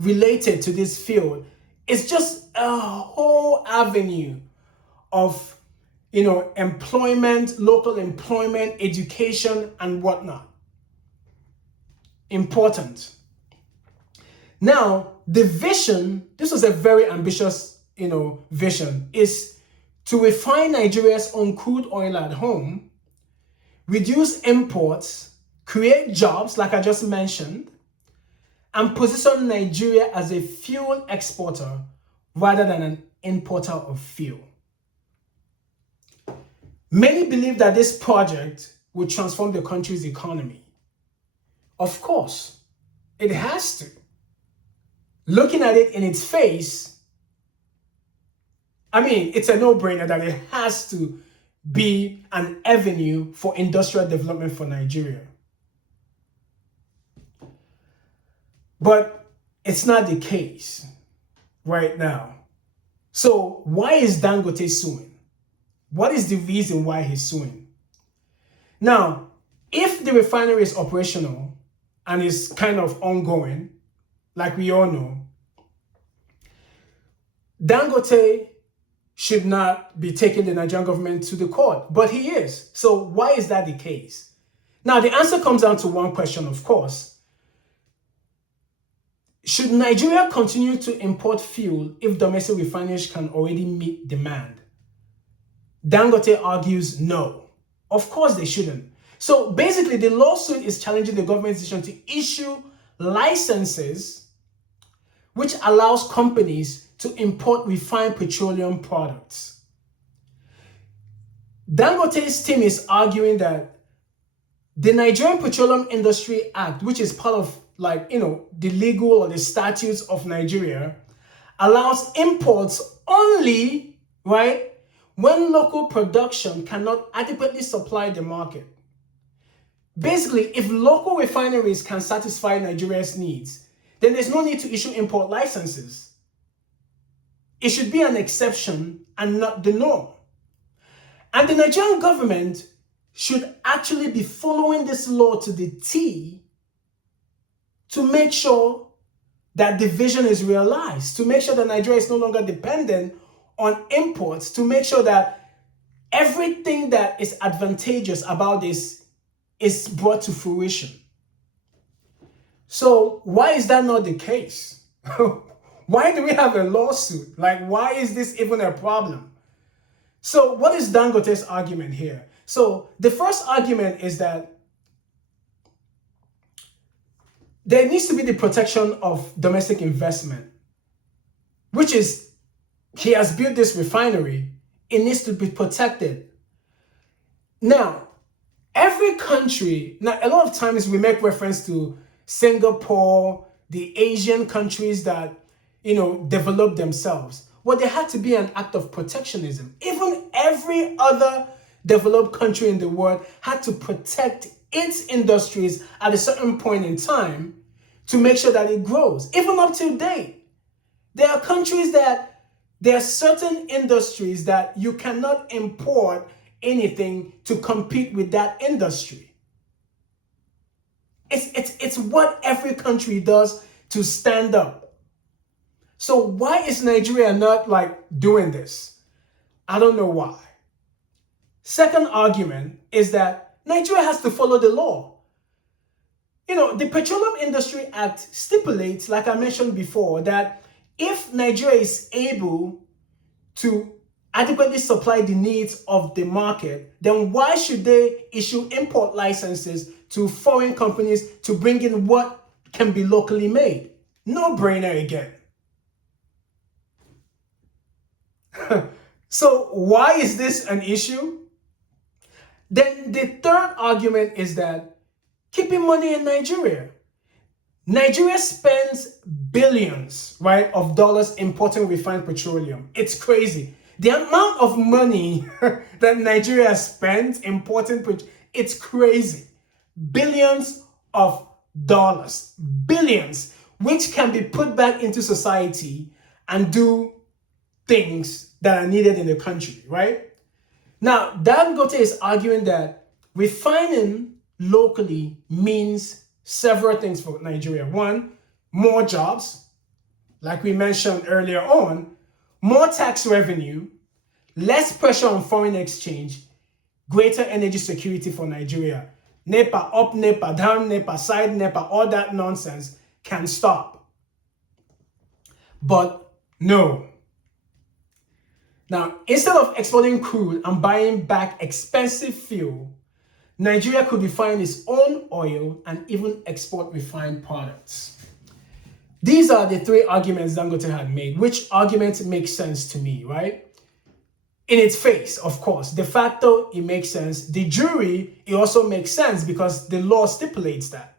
related to this field. It's just a whole avenue of, employment, local employment, education, and whatnot. Important. Now, the vision, this was a very ambitious, vision, is to refine Nigeria's own crude oil at home, reduce imports, create jobs, like I just mentioned, and position Nigeria as a fuel exporter rather than an importer of fuel. Many believe that this project will transform the country's economy. Of course, it has to. Looking at it in its face, it's a no-brainer that it has to be an avenue for industrial development for Nigeria. But it's not the case right now. So why is Dangote suing? What is the reason why he's suing? Now, if the refinery is operational and is kind of ongoing, like we all know, Dangote should not be taking the Nigerian government to the court, but he is. So why is that the case? Now, the answer comes down to one question, of course. Should Nigeria continue to import fuel if domestic refineries can already meet demand? Dangote argues no. Of course they shouldn't. So basically, the lawsuit is challenging the government's decision to issue licenses which allows companies to import refined petroleum products. Dangote's team is arguing that the Nigerian Petroleum Industry Act, which is part of the legal or the statutes of Nigeria, allows imports only, right, when local production cannot adequately supply the market. Basically, if local refineries can satisfy Nigeria's needs, then there's no need to issue import licenses. It should be an exception and not the norm. And the Nigerian government should actually be following this law to the T to make sure that the vision is realized, to make sure that Nigeria is no longer dependent on imports, to make sure that everything that is advantageous about this is brought to fruition. So why is that not the case? Why do we have a lawsuit? Why is this even a problem? So what is Dangote's argument here? So the first argument is that there needs to be the protection of domestic investment, which is, he has built this refinery, it needs to be protected. Now, every country, now a lot of times we make reference to Singapore, the Asian countries that, develop themselves. Well, there had to be an act of protectionism. Even every other developed country in the world had to protect its industries at a certain point in time to make sure that it grows. Even up to date, there are countries that there are certain industries that you cannot import anything to compete with that industry. It's what every country does to stand up. So why is Nigeria not doing this? I don't know why. Second argument is that Nigeria has to follow the law. The Petroleum Industry Act stipulates, like I mentioned before, that if Nigeria is able to adequately supply the needs of the market, then why should they issue import licenses to foreign companies to bring in what can be locally made? No brainer again. So why is this an issue? Then the third argument is that keeping money in Nigeria. Nigeria spends billions, right, of dollars importing refined petroleum. It's crazy. The amount of money that Nigeria spends importing petroleum, it's crazy. Billions of dollars, billions, which can be put back into society and do things that are needed in the country, right? Now, Dangote is arguing that refining locally means several things for Nigeria. One, more jobs. like we mentioned earlier on, more tax revenue, less pressure on foreign exchange, greater energy security for Nigeria. NEPA, up NEPA, down NEPA, side NEPA, all that nonsense can stop. But no. Now, instead of exporting crude and buying back expensive fuel, Nigeria could refine its own oil and even export refined products. These are the three arguments Dangote had made. Which argument makes sense to me, right? In its face, of course. De facto, it makes sense. De jure, it also makes sense because the law stipulates that.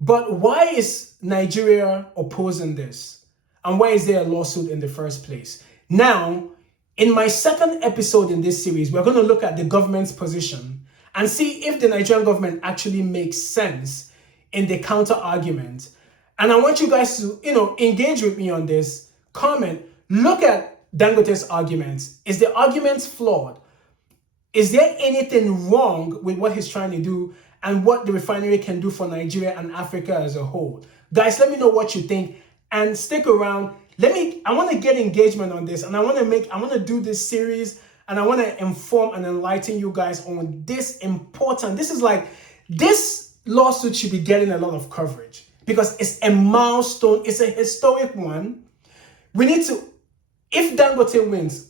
But why is Nigeria opposing this? And why is there a lawsuit in the first place? Now, in my second episode in this series, we're going to look at the government's position and see if the Nigerian government actually makes sense in the counter argument. And I want you guys to, engage with me on this, comment, look at Dangote's arguments. Is the argument flawed? Is there anything wrong with what he's trying to do and what the refinery can do for Nigeria and Africa as a whole? Guys, let me know what you think and stick around. I want to get engagement on this, and I want to do this series, and I want to inform and enlighten you guys on this this lawsuit should be getting a lot of coverage because it's a milestone, it's a historic one. We need to, if Dangote wins,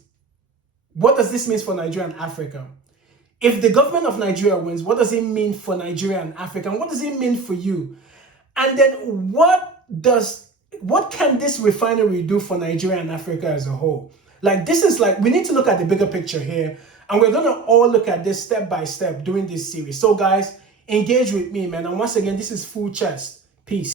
what does this mean for Nigeria and Africa? If the government of Nigeria wins, what does it mean for Nigeria and Africa? And what does it mean for you? And then what can this refinery do for Nigeria and Africa as a whole? We need to look at the bigger picture here. And we're going to all look at this step by step during this series. So guys, engage with me, man. And once again, this is Full Chest. Peace.